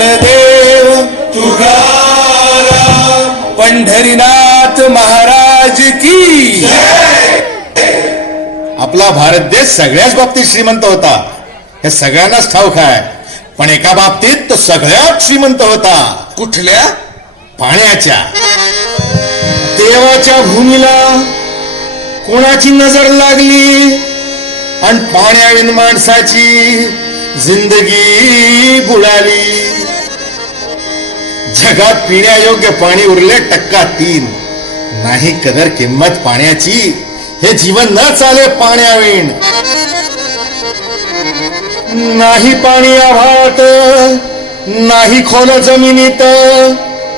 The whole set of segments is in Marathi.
ज्ञानदेव तुकाराम पंढरीनाथ महाराज की आपला भारत देश सगळ्याच बाबतीत श्रीमंत होता हे सगळ्यांनाच ठाऊक आहे. पण एका बाबतीत तो सगळ्यात श्रीमंत होता. कुठल्या? पाण्याच्या. देवाच्या भूमीला कोणाची नजर लागली आणि पाण्याविन माणसाची जिंदगी बुडाली. जगात पिण्यायोग्य पाणी उरले 3%. नाही कदर किंमत पाण्याची. हे जीवन न चाले पाण्याविण. नाही पाणी आभाळात, नाही खोल जमिनीत,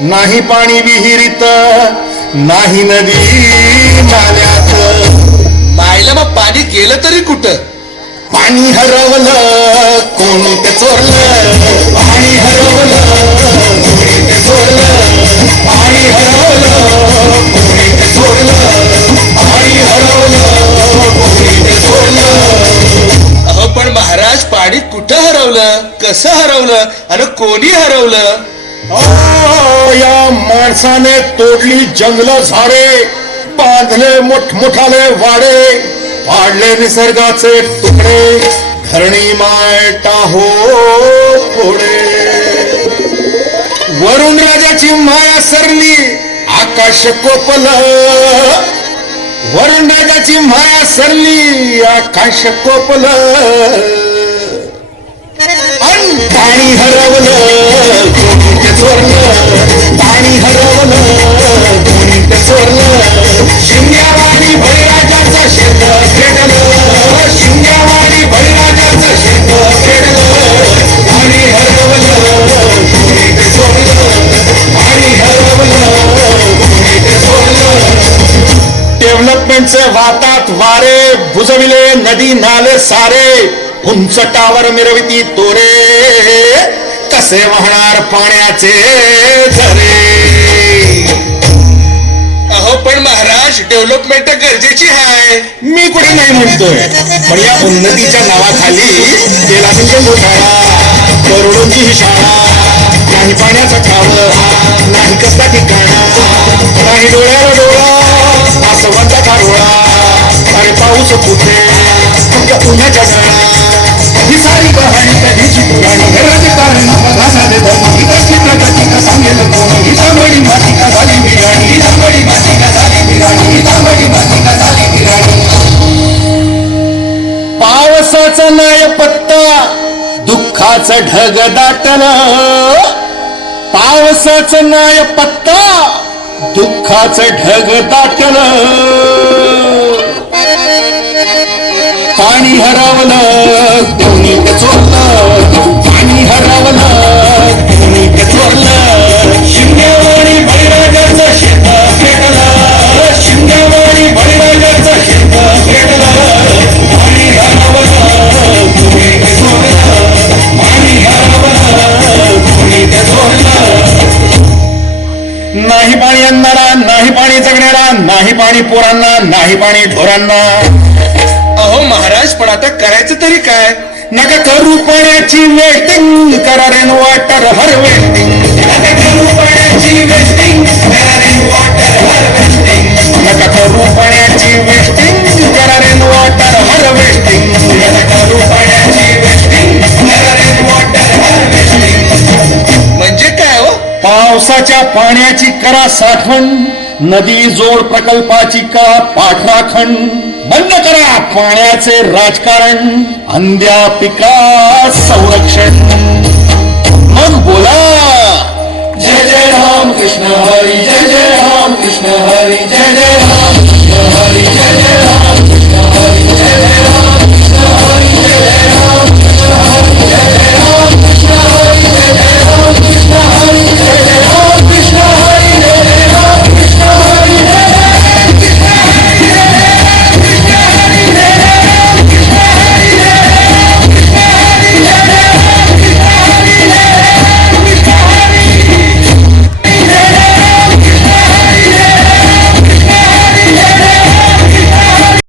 नाही पाणी विहिरीत, नाही नदी नाल्यात. मायला मग पाणी गेलं तरी कुठं? पाणी हरवलं कोणी ते चोरलं. पाणी हरवलं कोणी ते चोरलं. पाणी हरवलं कोणी ते चोरलं. पाणी हरवलं कोणी ते चोरलं. अहो पण महाराज, पाणी कुठं हरवलं, कसं हरवलं आणि कोणी हरवलं? या माणसाने तोडली जंगल झाडे, बांधले मोठमोठाले वाडे, पाडले निसर्गाचे तुकडे, धरणी माय टाहो पुढे. वरुण राजाची माया सरली, आकाश कोपलं. वरुण राजाची माया सरली, आकाश कोपलं. पाणी हरवलं कोणी ते चोरलं. पाणी हरवलं कोणी ते चोरलं. शिंग्यावाणी बळीराजाचं शेत पेटलं. शिंग्यावाणी बळीराजाचं शेत पेटलं. पाणी हरवलं कोणी ते चोरलं. पाणी हरवलं कोणी ते चोरलं. डेव्हलपमेंटचे वातात वारे, बुजविले नदी नाले सारे, उंच टावर मिरविती तोरे, कसे वाहणार पाण्याचे झरे. अहो पण महाराज, डेव्हलपमेंट गरजेची आहे. मी कुठे नाही म्हणतोय, पण या उन्नतीच्या नावाखाली तेलाचे घोटाळा, करोडोंची ही शाळा, नाही पाण्याचा खावं, नाही कसला ठिकाणा, नाही डोळ्याला डोळा, आसवंता कारोळा. अरे पाऊस कुठे उन्हाच्या गाळा. ही सारी कहाणी कधीची पुराणी, राजकारण घासा दे धर्म, ही कसली प्रगती का सांगेल कोण. ही तांबडी माती का झाली बिराणी. ही तांबडी माती का झाली बिराणी. ही तांबडी माती का झाली बिराणी. पावसाचा नाही पत्ता, दुःखाचं ढग दाटलं. पावसाचं नाही पत्ता, दुःखाचं ढग दाटलं. पाणी हरवलं कोणी ते चोरलं. पाणी हरवलं कोणी ते चोरलं. शिंगेवाडी बळीराजाचं शेत पेटलं. शिंगेवाडी बळीराजाचं शेत पेटलं. पाणी हरवलं कोणी ते चोरलं. पाणी हरवलं कोणी ते चोरलं. नाही पाणी आणणारा, नाही पाणी जगणारा, नाही पाणी पोरांना, नाही पाणी ढोरांना. अहो महाराज, पण आता करायचं तरी काय? नका करू पाण्याची वेस्टिंग, करा रेन वॉटर हार्वेस्टिंग. नका करू पाण्याची वेस्टिंग, करा रेन वॉटर हार्वेस्टिंग. नका करू पाण्याची वेस्टिंग, करा रेन वॉटर हार्वेस्टिंग. नका करू पाण्याची वेस्टिंग, करा रेन वॉटर हार्वेस्टिंग. म्हणजे काय हो? पावसाच्या पाण्याची करा साठवण, नदी जोड प्रकल्पाची करा पाठराखण. बंद करा पाण्याचे राजकारण, अंध्या पिका संरक्षण. मग बोला